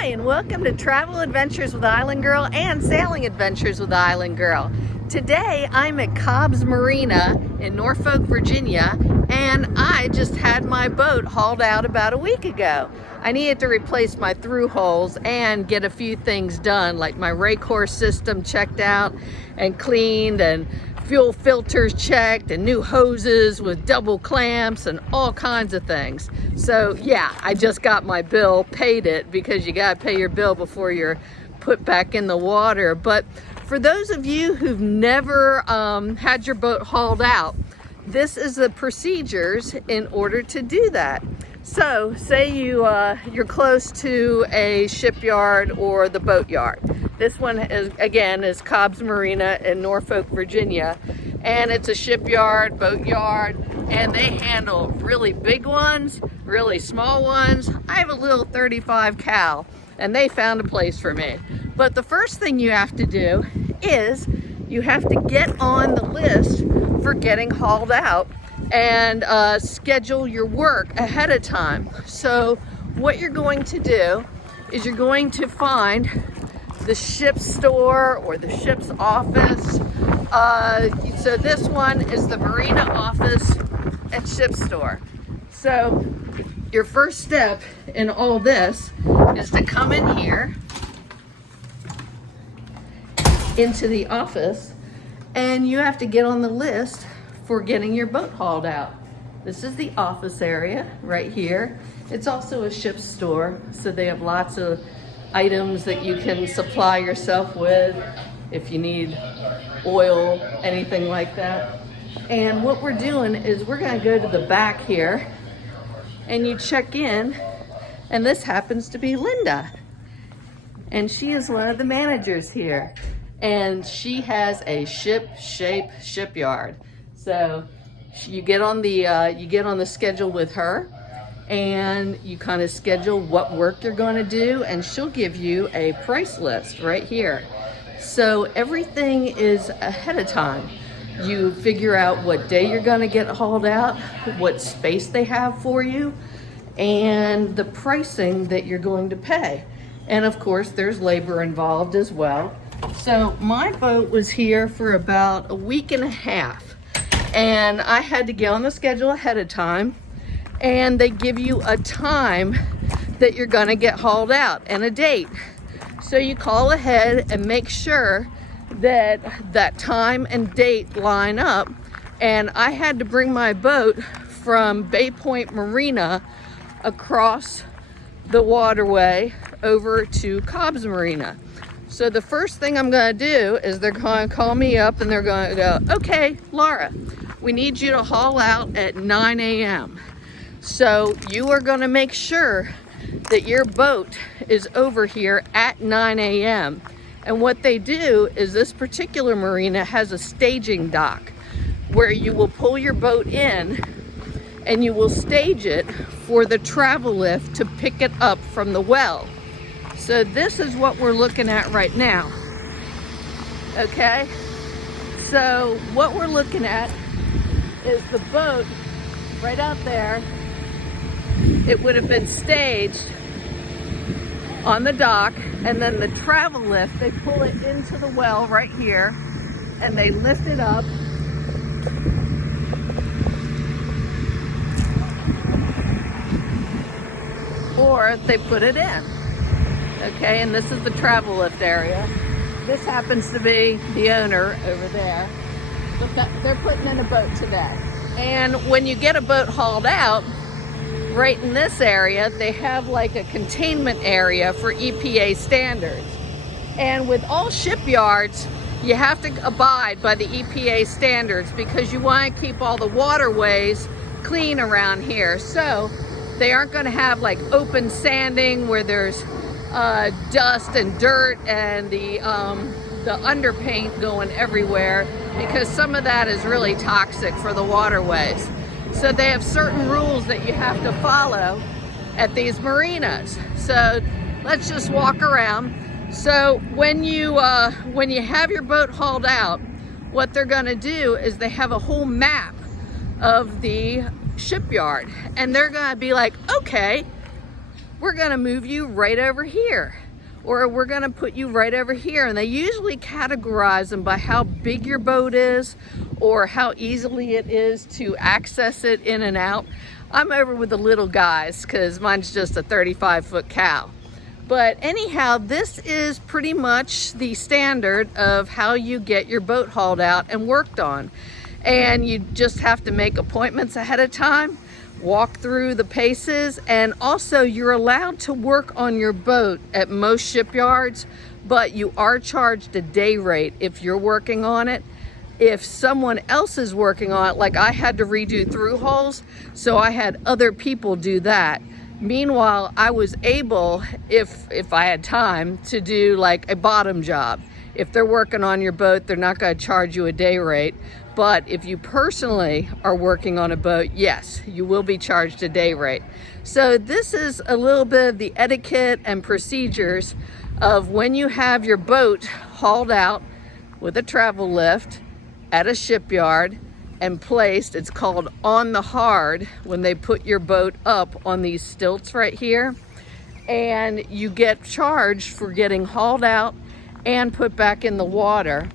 Hi, and welcome to Travel Adventures with Island Girl and Sailing Adventures with Island Girl. Today I'm at Cobbs Marina in Norfolk, Virginia, and I just had my boat hauled out about a week ago. I needed to replace my through hulls and get a few things done, like my rake horse system checked out and cleaned, and fuel filters checked, and new hoses with double clamps and all kinds of things. So yeah, I just got my bill, paid it, because you gotta pay your bill before you're put back in the water. But for those of you who've never had your boat hauled out, this is the procedures in order to do that. So say you're close to a shipyard or the boatyard. This one is Cobbs Marina in Norfolk, Virginia, and it's a shipyard, boatyard, and they handle really big ones, really small ones. I have a little 35 cal, and they found a place for me. But the first thing you have to do is you have to get on the list for getting hauled out and schedule your work ahead of time. So what you're going to do is you're going to find the ship's store or the ship's office. So this one is the Marina office and ship store. So your first step in all this is to come in here into the office, and you have to get on the list for getting your boat hauled out. This is the office area right here. It's also a ship store, so they have lots of items that you can supply yourself with if you need oil, anything like that. And what we're doing is we're gonna go to the back here, and you check in, and this happens to be Linda. And she is one of the managers here. And she has a ship-shape shipyard. So you get on the schedule with her, and you kind of schedule what work you're going to do, and she'll give you a price list right here. So everything is ahead of time. You figure out what day you're going to get hauled out, what space they have for you, and the pricing that you're going to pay. And of course, there's labor involved as well. So my boat was here for about a week and a half, and I had to get on the schedule ahead of time, and they give you a time that you're gonna get hauled out and a date. So you call ahead and make sure that that time and date line up. And I had to bring my boat from Bay Point Marina across the waterway over to Cobbs Marina. So the first thing I'm gonna do is they're gonna call me up, and they're gonna go, okay, Laura, we need you to haul out at 9 a.m. So you are gonna make sure that your boat is over here at 9 a.m. And what they do is this particular marina has a staging dock where you will pull your boat in and you will stage it for the travel lift to pick it up from the well. So this is what we're looking at right now, okay? So what we're looking at is the boat right out there. It would have been staged on the dock, and then the travel lift, they pull it into the well right here, and they lift it up. Or they put it in. Okay, and this is the travel lift area. This happens to be the owner over there. But they're putting in a boat today. And when you get a boat hauled out, right in this area, they have like a containment area for EPA standards. And with all shipyards, you have to abide by the EPA standards because you want to keep all the waterways clean around here. So they aren't going to have like open sanding where there's dust and dirt and the underpaint going everywhere, because some of that is really toxic for the waterways. So they have certain rules that you have to follow at these marinas. So let's just walk around. So when you have your boat hauled out, what they're going to do is they have a whole map of the shipyard, and they're going to be like, okay, we're gonna move you right over here, or we're gonna put you right over here. And they usually categorize them by how big your boat is or how easily it is to access it in and out. I'm over with the little guys because mine's just a 35-foot cow. But anyhow, this is pretty much the standard of how you get your boat hauled out and worked on. And you just have to make appointments ahead of time, walk through the paces, and also you're allowed to work on your boat at most shipyards, but you are charged a day rate if you're working on it. If someone else is working on it, like I had to redo through hulls, so I had other people do that. Meanwhile, I was able, if I had time, to do like a bottom job. If they're working on your boat, they're not going to charge you a day rate. But if you personally are working on a boat, yes, you will be charged a day rate. So this is a little bit of the etiquette and procedures of when you have your boat hauled out with a travel lift at a shipyard and placed. It's called on the hard when they put your boat up on these stilts right here, and you get charged for getting hauled out and put back in the water,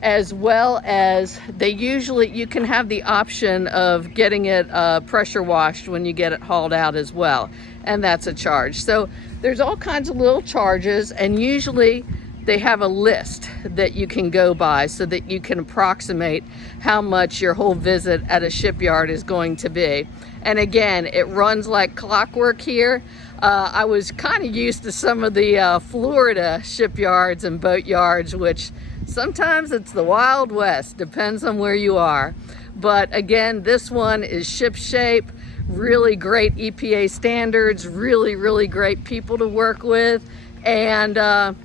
as well as you can have the option of getting it pressure washed when you get it hauled out as well, and that's a charge. So there's all kinds of little charges, and usually they have a list that you can go by so that you can approximate how much your whole visit at a shipyard is going to be. And again, it runs like clockwork here. I was kind of used to some of the Florida shipyards and boat yards, which sometimes it's the Wild West, depends on where you are. But again, this one is ship shape, really great EPA standards, really, really great people to work with. And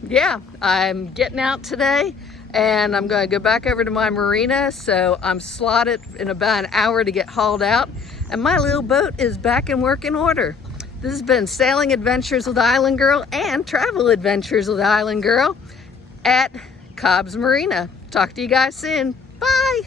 yeah, I'm getting out today and I'm going to go back over to my marina. So I'm slotted in about an hour to get hauled out, and my little boat is back in working order. This has been Sailing Adventures with Island Girl and Travel Adventures with Island Girl at Cobbs Marina. Talk to you guys soon. Bye.